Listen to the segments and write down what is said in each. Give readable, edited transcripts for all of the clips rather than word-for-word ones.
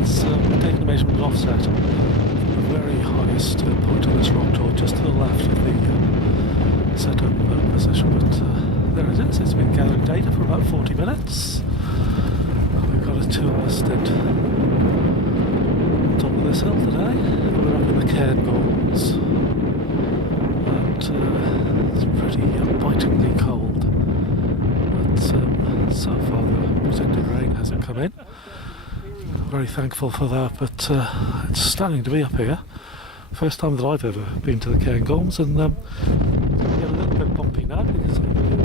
It's taking the measurement offset from the very highest point on this rock tour, just to the left of the setup position. But there it is. It's been gathering data for about 40 minutes. We've got a 2-hour stint on top of this hill today. We're up in the Cairngorms, and it's pretty bitingly cold. But so far the predicted rain hasn't come in. Very thankful for that, but it's stunning to be up here. First time that I've ever been to the Cairngorms, and it's get a little bit bumpy now because I'm going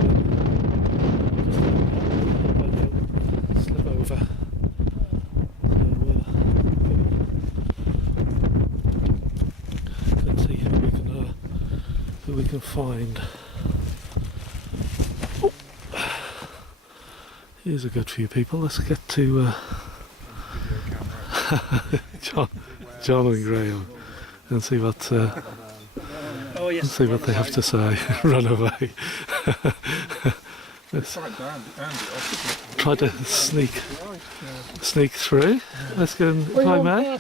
to slip over. Let's see who we can find. Oh. Here's a good few people. Let's get to John and Graham and see what see what they have to say. Run away. Try to sneak through. Let's go and if I may.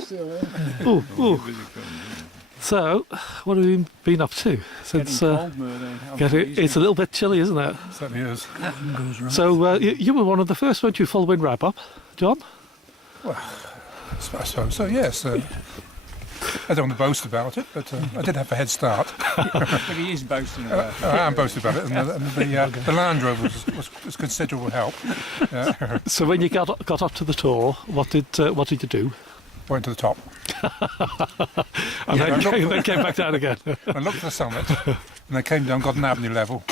So, what have you been up to since? It's a little bit chilly, isn't it? Certainly is. So you were one of the first, weren't you, following wrap up, John? Well, I suppose so, yes. I don't want to boast about it, but I did have a head start. But he is boasting about it. I am boasting about it, and the Land Rover was considerable help. So when you got up to the tour, what did you do? Went to the top. And then came back down again. I looked at the summit, and I came down, got an avenue level,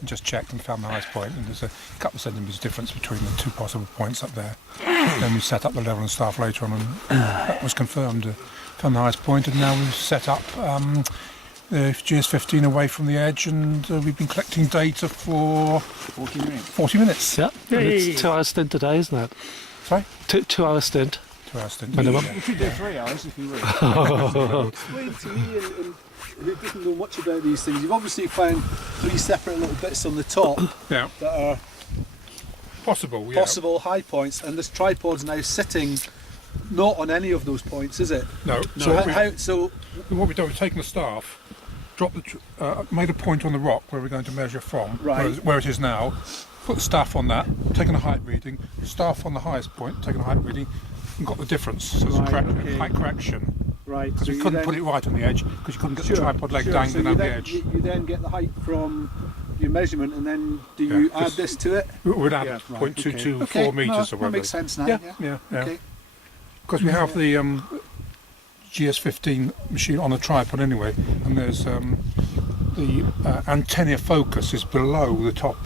and just checked and found the highest point. And there's a couple of centimetres difference between the two possible points up there. Then we set up the level and staff later on, and that was confirmed. Found the highest point, and now we've set up the GS15 away from the edge, and we've been collecting data for 40 minutes. Yeah, it's 2 hours stint today, isn't it? Sorry? 2 hour stint. 2 hours stint. Minimum. You could do 3 hours if you were. Explain to me, and who doesn't know much about these things, you've obviously found 3 separate little bits on the top that are possible high points, and this tripod's now sitting not on any of those points, is it? No. So what we've done, we've taken the staff, dropped made a point on the rock where we're going to measure from, where it is now, put the staff on that, taken a height reading, staff on the highest point, taken a height reading, and got the difference. So it's a height correction. Right. Because we couldn't put it right on the edge, because you couldn't get the tripod leg dangling on the edge. You then get the height from your memeasurement, and then do you add this to it? We would add 0.224 metres or whatever. That makes sense now. Yeah. Okay. Because we have the GS15 machine on a tripod anyway, and there's the antenna focus is below the top.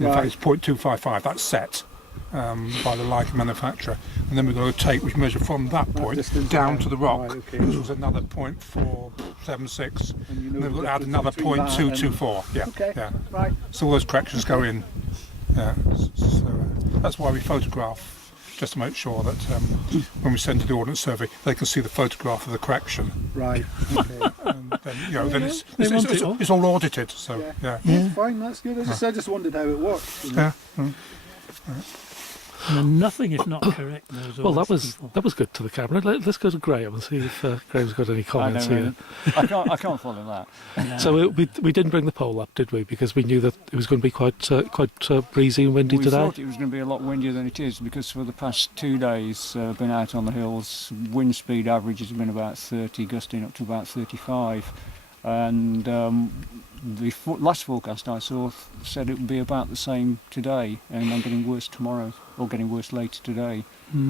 In fact, it's 0.255. That's set by the Leica manufacturer, and then we've got a tape which measure from that point down to the rock, which was another 0.476, and then we've got to add another 0.224. Right. So all those corrections go in. So that's why we photograph, just to make sure that when we send to the Ordnance Survey, they can see the photograph of the correction. Right. Okay. And then, then it's all audited. So That's fine. That's good. I just wondered how it worked. And nothing is not correct. Well, that was good to the camera. Let's go to Graham and see if Graham's got any comments here. I can't follow that. No. So we didn't bring the pole up, did we? Because we knew that it was going to be quite breezy and windy today. We thought it was going to be a lot windier than it is, because for the past 2 days I've been out on the hills. Wind speed average has been about 30, gusting up to about 35. And the last forecast I saw said it would be about the same today, and I'm getting worse tomorrow. or getting worse later today.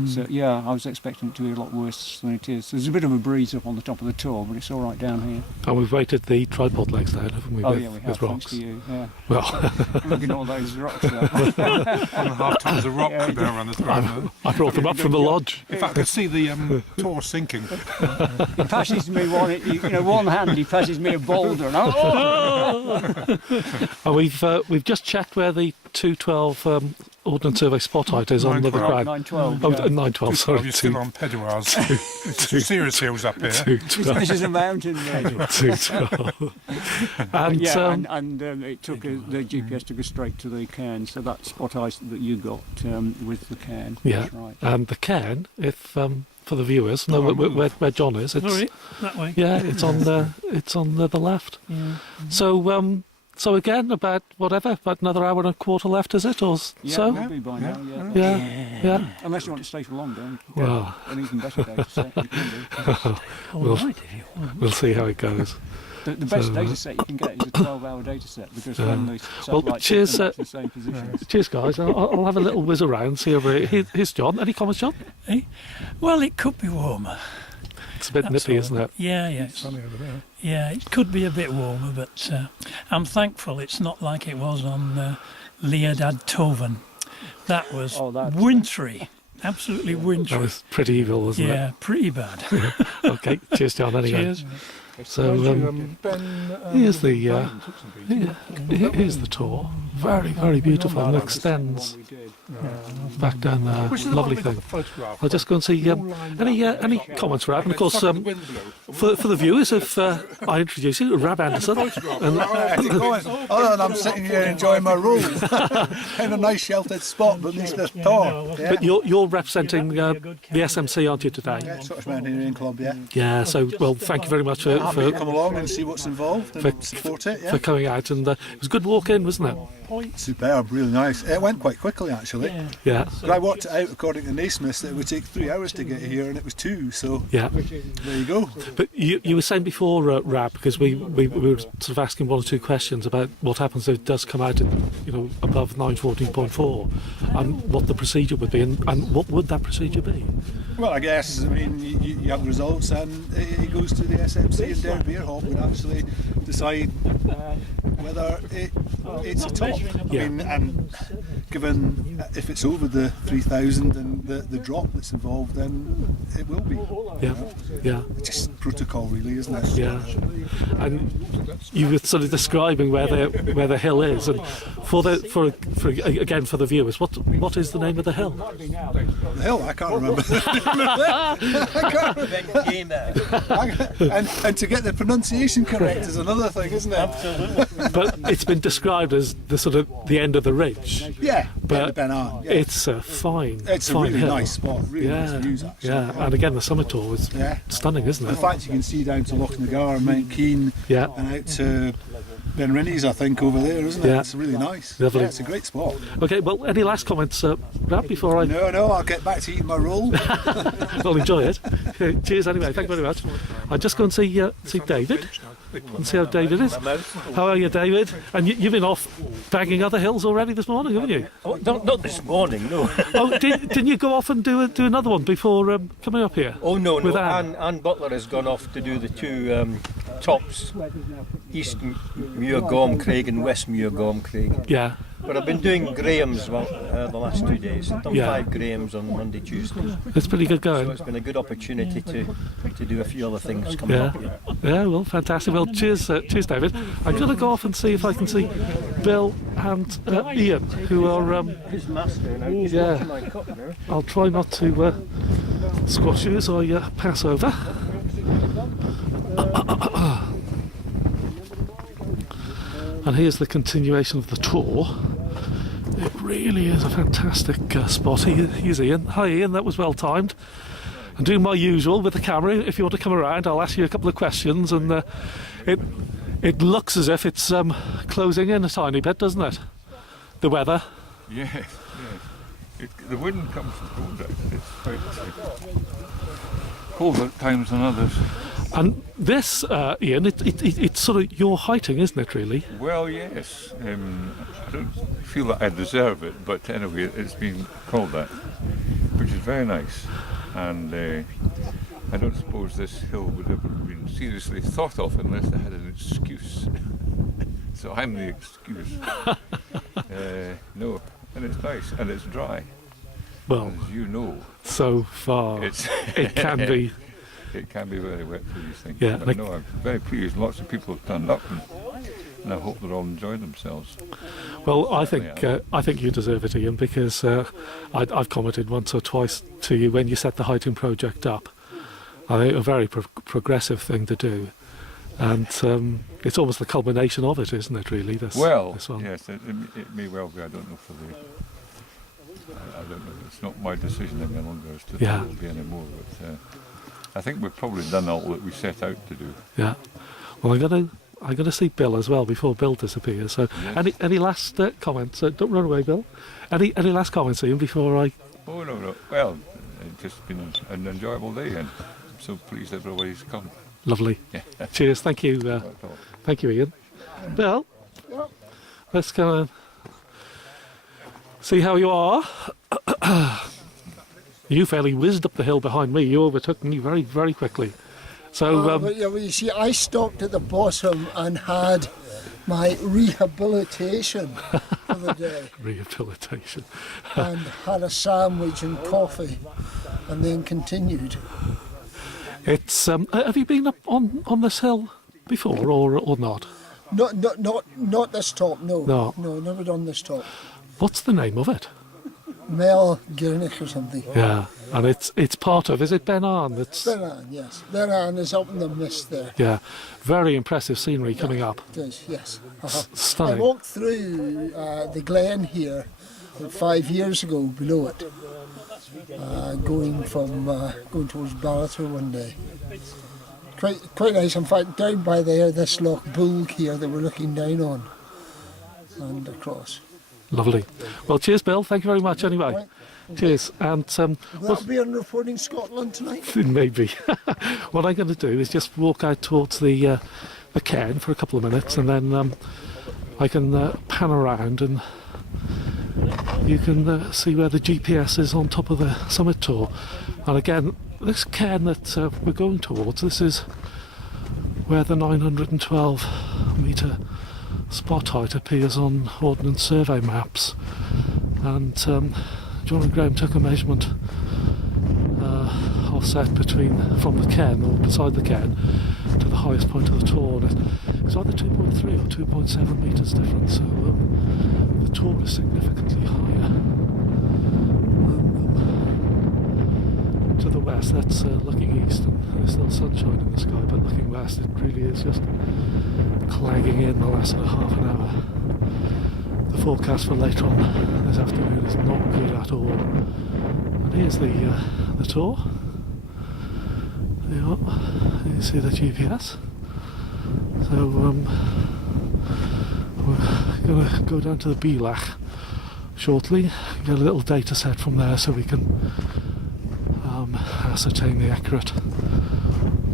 So yeah, I was expecting it to be a lot worse than it is. There's a bit of a breeze up on the top of the tor, but it's all right down here. And we've weighted the tripod legs down, haven't we? Oh with, yeah, we have. with Thanks rocks. to you. Yeah. Well, Look at all those rocks there. 1.5 tons of rock Yeah, down around the ground. I brought them up from the lodge. In fact, I could see the tor sinking. He passes me one hand. He passes me a boulder, and And we've just checked where the 212 Ordnance Survey spot height is on the 912. ground. 912. Oh, yeah. 912, Oh, sorry. you're still on Pedouars. Some serious hills up here. 212. This is a mountain range. 212. And, Yeah, and it took the GPS took us straight to the cairn, so that spot ice that you got with the cairn. yeah, That's right. and the cairn, if for the viewers, know where John is. It's, Sorry, that way. yeah, it's on the left. Yeah. So again, about another hour and a quarter left, is it, or Yeah, so? it will be by now. Yeah. Unless you want to stay for longer. Well, An even better data set. You can do. All Well, right, if you want. we'll see how it goes. The best So, data set you can get is a 12-hour data set because when the Well, satellites cheers, come back to the same position. Cheers, guys. I'll have a little whiz around, see over here. Here's John. Any comments, John? Well, it could be warmer. It's a bit That's nippy, all. isn't it? Yeah, yeah. Sunny over there. Yeah, it could be a bit warmer, but I'm thankful it's not like it was on Liadad Toven. That was wintry, absolutely wintry. That was pretty evil, wasn't Yeah, pretty bad. it? Okay, cheers, John. Anyway. Cheers. So here's the here's the tour. Very, very beautiful and extends back down there. Lovely thing. I'll just go and see any comments, Rab. And of course, for the viewers, if I introduce you, Rab Anderson. And Other than I'm sitting here enjoying my roll in a nice sheltered spot beneath this tor. Yeah. but you're representing the SMC, aren't you, today? Yeah, Scottish Mountaineering Club, yeah. Yeah. So well, thank you very much for Happy to come along and see what's involved and support it, yeah. for coming out. And it was a good walk in, wasn't it? Superb, really nice. It went quite quickly actually. Yeah. But I worked it out according to Naismith that it would take 3 hours to get here and it was 2, so Yeah. there you go. But you were saying before, Rab, because we were sort of asking one or two questions about what happens if it does come out at, above 914.4 and what the procedure would be, and what would that procedure be? Well, I guess, you have the results and it goes to the SMC and Derry Beer Hall would actually decide whether it's a top. Yeah. And given if it's over the 3,000 and the drop that's involved, then it will be. Yeah. It's just protocol, really, isn't it? Yeah. And you were sort of describing where the hill is, and for the viewers, what is the name of the hill? The hill, I can't remember. And to get the pronunciation correct is another thing, isn't it? Absolutely. But it's been described as the end of the ridge. Yeah, But Ben Arn, yeah. it's a fine, It's a fine really hill. nice spot, really nice views actually. Yeah, and again the summit tour was stunning, isn't In it? fact, you can see down to Loch Nagar and Mount Keane Yeah. and out to Ben Rinnie's, I think, over there, isn't it? Yeah. It's really nice. Lovely. Yeah, it's a great spot. Okay, well, any last comments, Rab, before I No, I'll get back to eating my roll. will enjoy it? Cheers anyway, thank you very much. I'll just go and see David and see how David is. How are you, David? And you've been off bagging other hills already this morning, haven't you? Oh, not this morning, no. Oh, didn't you go off and do another one before coming up here? Oh, no. With Anne? Anne Butler has gone off to do the two tops, East Muir Gaineimh Craig and West Muir Gaineimh Craig. Yeah. But I've been doing Graham's the last 2 days. I've done 5 Graham's on Monday, Tuesday. It's pretty good So going. it's been a good opportunity to do a few other things coming up here. Yeah, well, fantastic. Well, cheers, David. I'm going to go off and see if I can see Bill and Ian, who are. His master now. He's Yeah. watching my cup now. I'll try not to squash you as I pass over. And here's the continuation of the tour. It really is a fantastic spot. Here's Ian. Hi Ian, that was well timed. I'm doing my usual with the camera. If you want to come around, I'll ask you a couple of questions, and it looks as if it's closing in a tiny bit, doesn't it? The weather. Yes. The wind comes from colder. It's quite colder at times than others. And this, Ian, it's sort of your heighting, isn't it, really? Well, yes. I don't feel that I deserve it, but anyway, it's been called that, which is very nice. And I don't suppose this hill would ever have been seriously thought of unless I had an excuse. So I'm the excuse. No, and it's nice, and it's dry. Well, as you know, so far it can be. It can be very wet for these things. Yeah, but no, I'm very pleased. Lots of people have turned up, and I hope they're all enjoying themselves. Well, I think you deserve it, Ian, because I've commented once or twice to you when you set the heighting project up. I think a very progressive thing to do, and it's almost the culmination of it, isn't it? Really, this one. Yes, it may well be. I don't know for the. I don't know. It's not my decision any longer as to if there will be any more. But I think we've probably done all that we set out to do. Yeah. Well, I'm gonna see Bill as well before Bill disappears. So, yes. Any last comments? Don't run away, Bill. Any last comments, Ian, before I? Oh no. Well, it's just been an enjoyable day, and I'm so pleased everybody's come. Lovely. Cheers. Thank you. Thank you, Ian. Bill, let's go and see how you are. You fairly whizzed up the hill behind me. You overtook me very, very quickly. So, well, you see, I stopped at the bottom and had my rehabilitation for the day. Rehabilitation. And had a sandwich and coffee, and then continued. It's. Have you been up on this hill before, or not? Not this top. No, never done this top. What's the name of it? Meall Gaineimh or something. Yeah, and it's part of, is it Ben Arn? Ben Arn, yes. Ben Arn is up in the mist there. Yeah, very impressive scenery coming up. It is, yes. Stunning. I walked through the glen here 5 years ago below it, going towards Ballater one day. Quite nice. In fact, down by there, this Loch Bull here that we're looking down on and across. Lovely. Well, cheers, Bill. Thank you very much anyway. Right. Cheers. And will that be on Reporting Scotland tonight? Maybe. What I'm going to do is just walk out towards the cairn for a couple of minutes, and then I can pan around and you can see where the GPS is on top of the summit tour. And again, this cairn that we're going towards, this is where the 912 metre spot height appears on Ordnance Survey maps, and John and Graham took a measurement offset from the cairn, or beside the cairn, to the highest point of the tor, and it's either 2.3 or 2.7 metres difference, so the tor is significantly higher. To the west, that's looking east, and there's still sunshine in the sky, but looking west, it really is just clanging in the last half an hour. The forecast for later on this afternoon is not good at all. And here's the tour. There you are. You see the GPS. So we're going to go down to the Bealach shortly, get a little data set from there so we can ascertain the accurate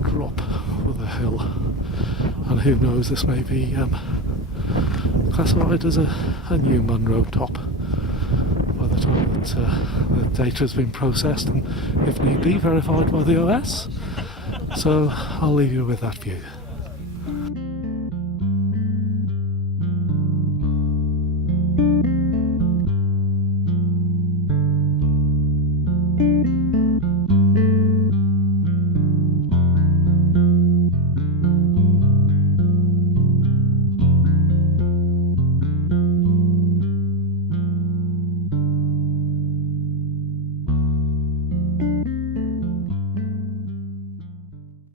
drop for the hill. And who knows, this may be classified as a new Munro top by the time that the data has been processed and, if need be, verified by the OS. So I'll leave you with that view.